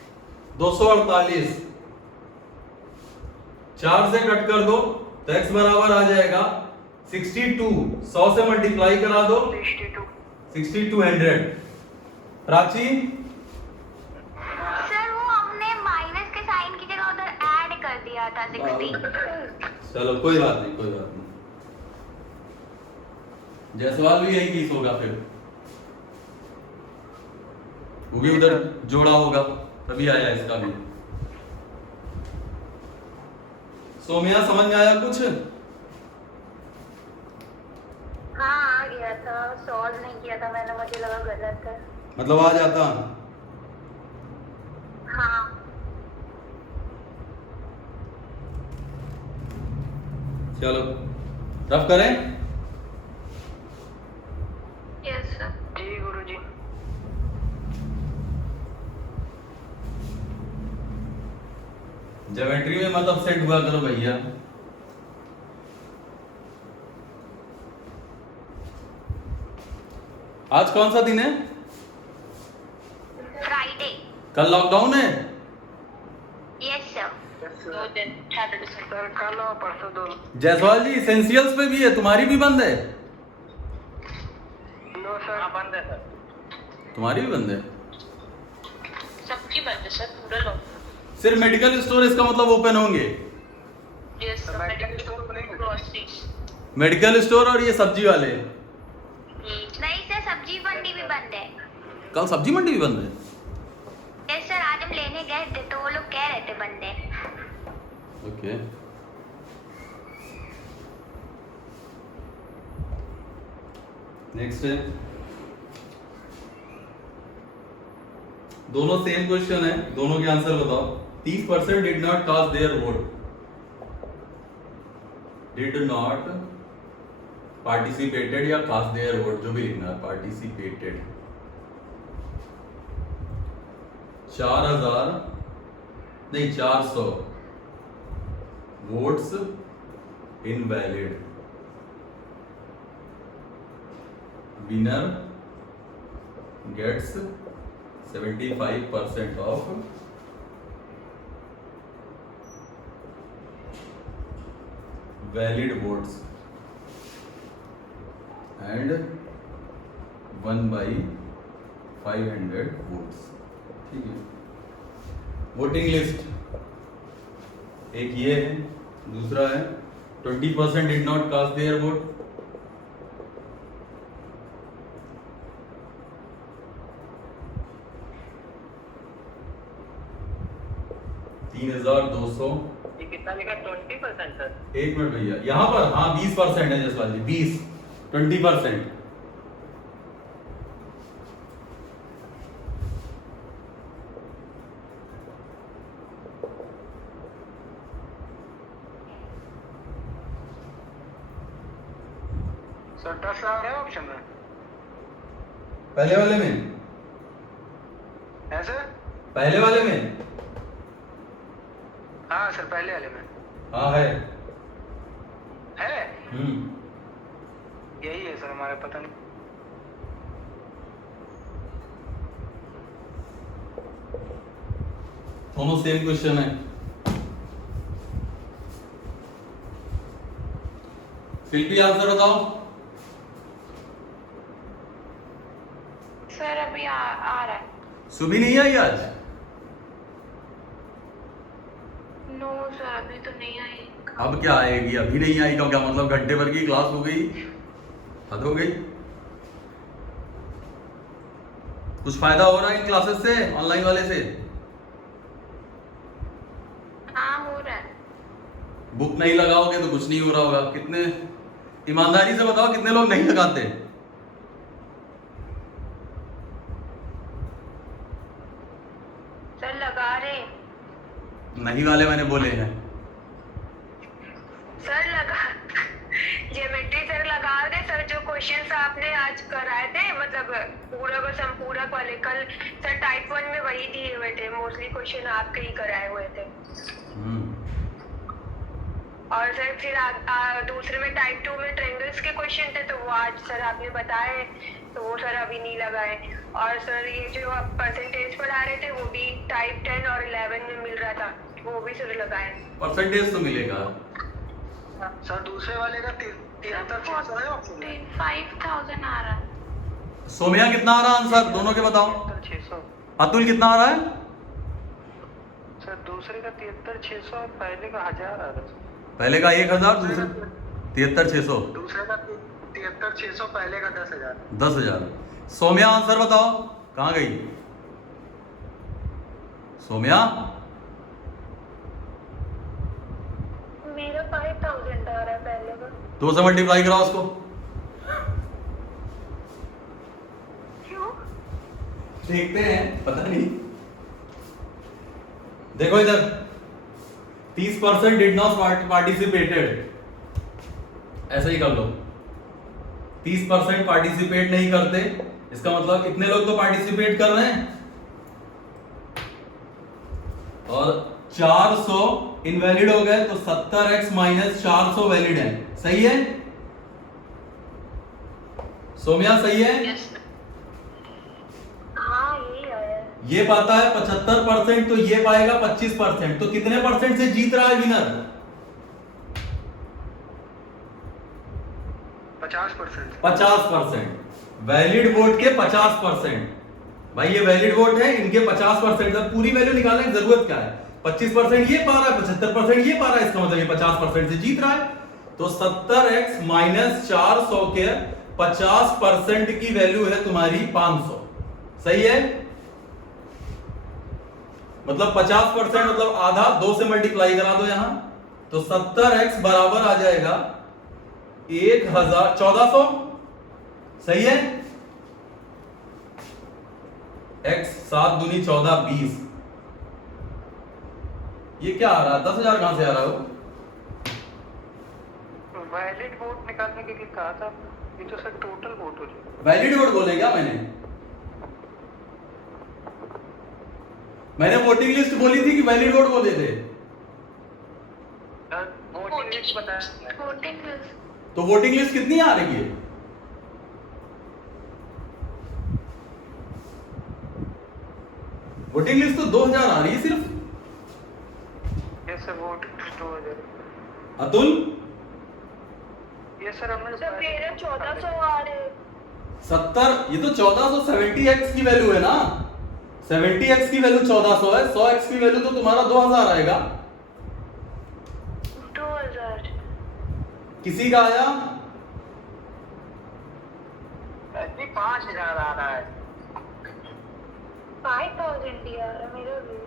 248। 4 से कट कर दो तो x बराबर आ जाएगा 62। 100 से मल्टीप्लाई करा दो 6200। प्राची सर वो हमने माइनस के साइन की जगह उधर ऐड कर दिया था 60। चलो कोई बात नहीं जायसवाल भी यही चीज होगा, फिर वो भी उधर जोड़ा होगा तभी आया इसका भी। सोमिया समझ में आया कुछ? हाँ आ गया था, सॉल्व नहीं किया था मैंने, मुझे लगा गलत है। मतलब आ जाता। हाँ चलो रफ करें। Yes sir. जी गुरुजी। ज्योमेट्री में मत अपसेट हुआ करो भैया। आज कौन सा दिन है? फ्राइडे। कल लॉकडाउन है? Yes sir. दो दिन सैटरडे सर कल और परसों दोनों। जायसवाल जी एसेंशियल्स पे भी है, तुम्हारी भी बंद है? No sir. हाँ बंद है सर। तुम्हारी भी बंद है? सबकी बंद है सर, पूरा लॉक। सिर्फ मेडिकल स्टोर, इसका मतलब ओपन होंगे? Yes sir. मेडिकल स्टोर खुलेंगे। ग्रोसरीज। मेडिकल स्टोर और ये सब्जी वाले? नहीं सर, सब्जी मंडी भी बंद है। कल सब्जी मंडी भी बंद है? यस सर, आज हम लेने गए थे तो वो लोग कह रहे थे बंद है। ओके नेक्स्ट है, दोनों सेम क्वेश्चन है, दोनों के आंसर बताओ। 30% did not cast their vote, did not participated या कास्ट देयर वोट, जो भी लिखना है, पार्टिसिपेटेड। 4000 नहीं 400 votes invalid, winner gets 75% of valid votes and 1/500 votes. ठीक है, वोटिंग लिस्ट एक ये है, दूसरा है 20% did not cast their vote, ये कितना लिखा? 20% सर। एक मिनट भैया, यहाँ पर हाँ 20% है जसवाल जी, 20%। सर 10 आ रहा है ऑप्शन में? पहले वाले में? ऐसे? पहले वाले में? हाँ सर पहले वाले में हाँ है। है। यही है सर हमारे, पता नहीं। दोनों सेम क्वेश्चन है। शिल्पी आंसर बताओ। सर अभी आ रहा है। सुबह नहीं आई आज? नो सर अभी तो नहीं आई। अब क्या आएगी? अभी नहीं आई का क्या मतलब? घंटे भर की क्लास हो गई, हद हो गई। कुछ फायदा हो रहा है इन क्लासेस से, ऑनलाइन वाले से? हाँ हो रहा है। बुक नहीं लगाओगे तो कुछ नहीं हो रहा होगा। कितने, ईमानदारी से बताओ, कितने लोग नहीं लगाते? सर लगा रहे। नहीं वाले मैंने बोले हैं। सर लगा, ज्योमेट्री सर लगा रहे। सर जो क्वेश्चंस आपने आज कराए थे, मतलब पूरक और संपूरक वाले, कल सर टाइप 1 में वही दिए हुए थे। मोस्टली क्वेश्चन आपके ही कराए हुए थे। और सर फिर दूसरे में टाइप 2 में ट्रायंगल्स के क्वेश्चन थे, तो वो आज सर आपने बताए, तो वो सर अभी नहीं लगाए। और सर ये जो आप परसेंटेज पढ़ा रहे थे, वो भी टाइप 10 और 11 में मिल रहा था, वो भी सर लगाए। परसेंटेज तो मिलेगा सर दूसरे वाले का 73,600 है ऑप्शन में। 5,000 आ रहा है। सोम्या कितना आ रहा आंसर दोनों के बताओ। 73,600 अतुल कितना आ रहा है? सर दूसरे का 73,600 और पहले का 1000 आ रहा है। पहले का 1000, दूसरे 73,600। दूसरे का 73,600, पहले का 10,000। 10,000। सोम्या आंसर बताओ, कहाँ गई सोम्या? मेरा 5,000 आ रहा है पहले का। 2 से मल्टीप्लाई कराओ उसको। क्यों? देखते हैं, पता नहीं। देखो इधर, 30% डिड नॉट पार्टिसिपेटेड, ऐसे ही कर लो। 30% पार्टिसिपेट नहीं करते, इसका मतलब इतने लोग तो पार्टिसिपेट कर रहे हैं, और 400 इनवैलिड हो गए, तो 70x माइनस 400 वैलिड है। सही है सोम्या? सही है? हाँ यही आया। ये पाता है 75%, तो ये पाएगा 25%, तो कितने परसेंट से जीत रहा है विनर? 50%। 50%। वैलिड वोट के 50%। भाई ये वैलिड वोट है, इनके 50%, पूरी वैल्यू निकालने की जरूरत क्या है? 25% ये पा रहा है, 75% ये पा रहा है, इसका मतलब ये 50% से जीत रहा है। तो 70x माइनस 400 के 50% की वैल्यू है तुम्हारी 500। सही है? मतलब 50% मतलब आधा, 2 से मल्टीप्लाई करा दो यहां, तो 70x बराबर आ जाएगा 1400। सही है? x 7 दूनी 14, 20। ये क्या आ रहा है? 10,000 कहां से आ रहा है? वैलिड वोट निकालने के लिए कहा था, ये तो सर टोटल वोट हो जाएगा। वैलिड वोट बोले क्या मैंने वोटिंग लिस्ट बोली थी कि वैलिड वोट बोले थे? वोटिंग लिस्ट बताया। Voting list. तो वोटिंग लिस्ट कितनी आ रही है? वोटिंग लिस्ट तो 2,000 आ रही है सिर्फ। Yes sir, voting list 2,000। Atul? Yes sir, हमने सर मेरे 1400 आ रहे। 70, ये तो 1470x की वैल्यू है ना। 70x की वैल्यू 1400 है, 100x की वैल्यू तो तुम्हारा 2000 आएगा। 2000 किसी का आया? 5,000 आ रहा है। 5,000 ही आ रहा मेरा भी।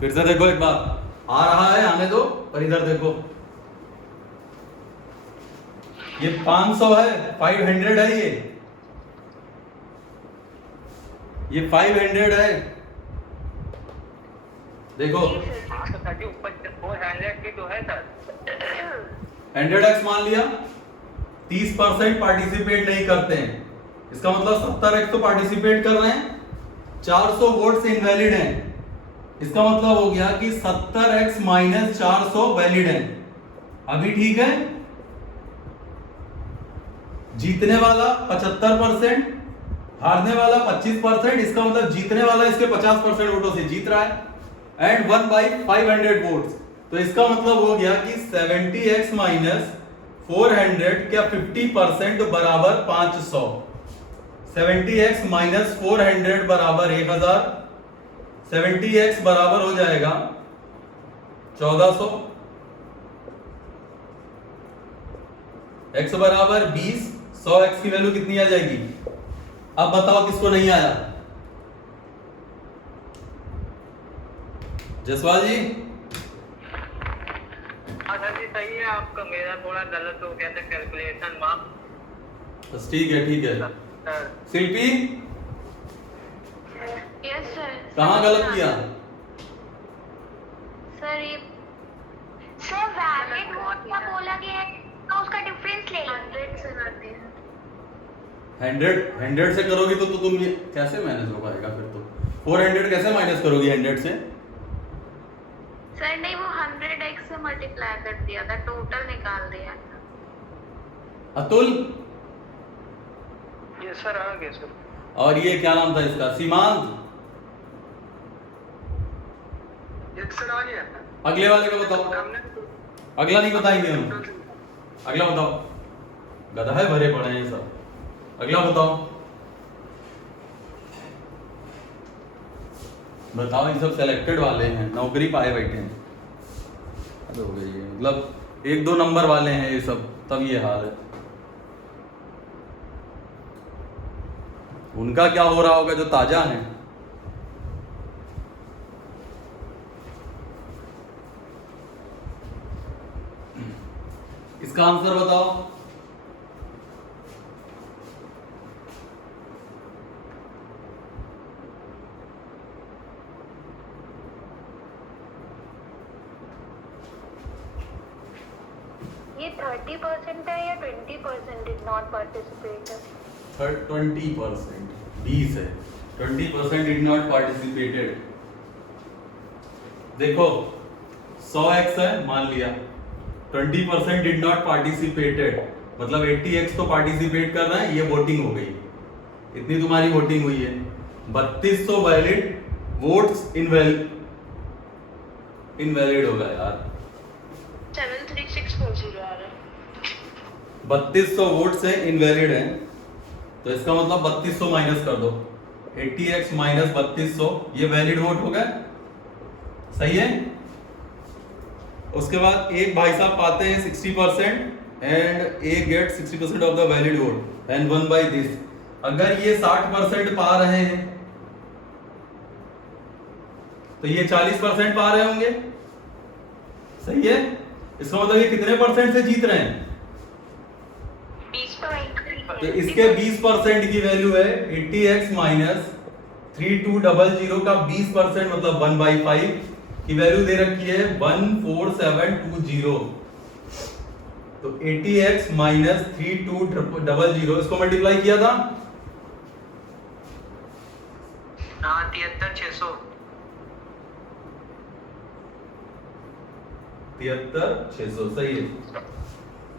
फिर से देखो एक बार, आ रहा है, आने दो, पर इधर देखो, ये 500 है, 500 है, ये 500 है। देखो 400 की तो है सर। 100x मान लिया, 30% पार्टिसिपेट नहीं करते हैं, इसका मतलब 70x तो पार्टिसिपेट कर रहे हैं, 400 वोट से इनवैलिड हैं, इसका मतलब हो गया कि 70x माइनस 400 वैलिड है। अभी ठीक है, जीतने वाला 75%, हारने वाला 25%। इसका मतलब जीतने वाला इसके 50% वोटों से जीत रहा है एंड 1/500 वोट्स। तो इसका मतलब हो गया कि 70x माइनस 400 क्या 50% बराबर 500। 70x माइनस 400 बराबर 1000। 70x बराबर हो जाएगा 1400। x बराबर 20। 100x की वैल्यू कितनी आ जाएगी? अब बताओ किसको नहीं आया? जसवाल जी। हाँ सर जी सही है आपका, मेरा थोड़ा गलत हो गया था कैलकुलेशन मार्क। बस ठीक है ठीक है। सर शिल्पी यस सर। कहाँ गलत किया? सर ये सर वैलिड वोट का बोला गया है तो उसका डिफरेंस ले लो। 100 से करते हैं। 100 से करोगी तो तुम ये कैसे मैनेज हो पाएगा फिर? तो 400 कैसे माइनस करोगी 100 से? सर नहीं, वो 100x से मल्टीप्लाई कर दिया था, टोटल निकाल दिया था। अतुल ये सर आ गए सर। और ये क्या नाम था इसका? सीमांत। सर आ गया। अगले वाले का बताओ। अगला नहीं बताएंगे हम। अगला बताओ। गधा है भरे पड़े हैं ये सब। अगला बताओ। बताओ, ये सब सेलेक्टेड वाले हैं, नौकरी पाए बैठे हैं। अब हो गई है, मतलब 1-2 नंबर वाले हैं ये सब, तब ये हाल है। उनका क्या हो रहा होगा जो ताजा है? इसका आंसर बताओ। ये 30% है या 20% डिड नॉट पार्टिसिपेट है? 20%, 20 है। 20% डिड नॉट पार्टिसिपेटेड। देखो 100x है मान लिया, 20% डिड नॉट पार्टिसिपेटेड मतलब 80x तो पार्टिसिपेट कर रहा है, ये वोटिंग हो गई, इतनी तुम्हारी वोटिंग हुई है। 3200 वैलिड वोट्स इनवैलिड होगा यार। 73640 आ रहा है। 3200 वोट से इनवैलिड है, तो इसका मतलब 3200 माइनस कर दो। 80x माइनस 3200 ये वैलिड वोट हो गए, सही है। उसके बाद एक भाई साहब पाते हैं 60% and A get 60% of the valid vote and 1 by this. अगर ये 60% पा रहे हैं तो ये 40% पा रहे होंगे, सही है। इसका मतलब ये कितने परसेंट से जीत रहे हैं? 20%। तो इसके 20% की वैल्यू है 80x माइनस 3200 का 20% मतलब 1/5 की वैल्यू दे रखी है 14720। तो 80x माइनस 3200 इसको मल्टीप्लाई किया था। हाँ 73600। 73600 सही है।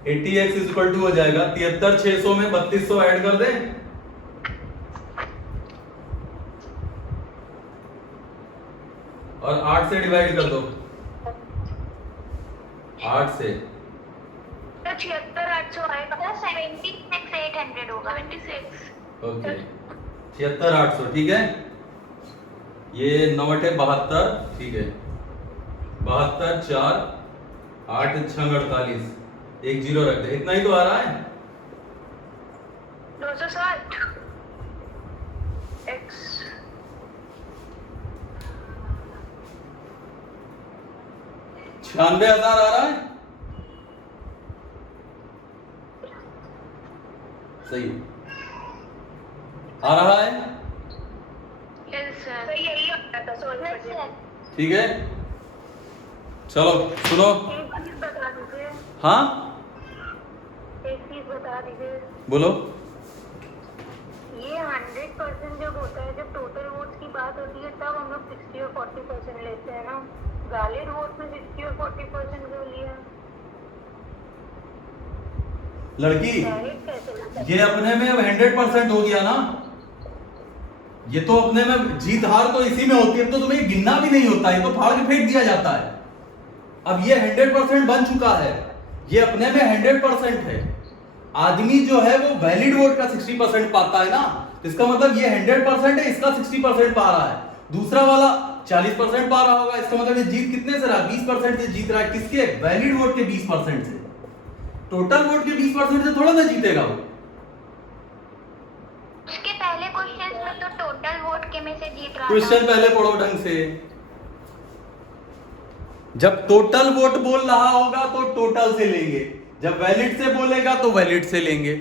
80x इज इक्वल टू हो जाएगा 73600 में 3200 ऐड कर दें और 8 से डिवाइड कर दो। 8 से तो 76,800 आएगा। 76,800 होगा। 76। ओके 76,800 ठीक है। ये 9 8 72 ठीक है। 72 4 8 6 48 1 0 रख दे, इतना ही तो आ रहा है। 260 x 96,000 आ रहा है, सही आ रहा है। यस सर, यही होता था। सर ठीक है चलो सुनो। एक चीज बता दीजिए। हाँ एक चीज बता दीजिए। बोलो। ये 100% जब होता है, जब टोटल वोट्स की की बात होती है तब हम लोग 60 और 40% लेते हैं ना। वैलिड वोट में 60 और 40% क्यों लिया? लड़की वैलिड कैसे लिया? ये अपने में अब 100% हो गया ना। ये तो अपने में जीत हार तो इसी में होती है, तो तुम्हें गिनना भी नहीं होता है, तो फाड़ के फेंक दिया जाता है। अब ये 100% बन चुका है, ये अपने में 100% है। आदमी जो है वो वैलिड वोट का 60% पाता है ना, इसका मतलब ये 100% है, इसका 60% पा रहा है, दूसरा वाला 40% पा रहा होगा। इसका मतलब ये जीत कितने से रहा? 20% से जीत रहा है। किसके? वैलिड वोट के 20% से। टोटल वोट के 20% से थोड़ा ना जीतेगा वो। उसके पहले क्वेश्चन में तो टोटल वोट के में से जीत रहा था। क्वेश्चन पहले पढ़ो ढंग से। जब टोटल वोट बोल रहा होगा तो टोटल से लेंगे, जब वैलिड से बोलेगा तो वैलिड से लेंगे।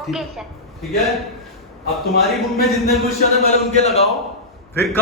Okay sir. ठीक है, अब तुम्हारी बुक में जितने क्वेश्चन है पहले उनके लगाओ, फिर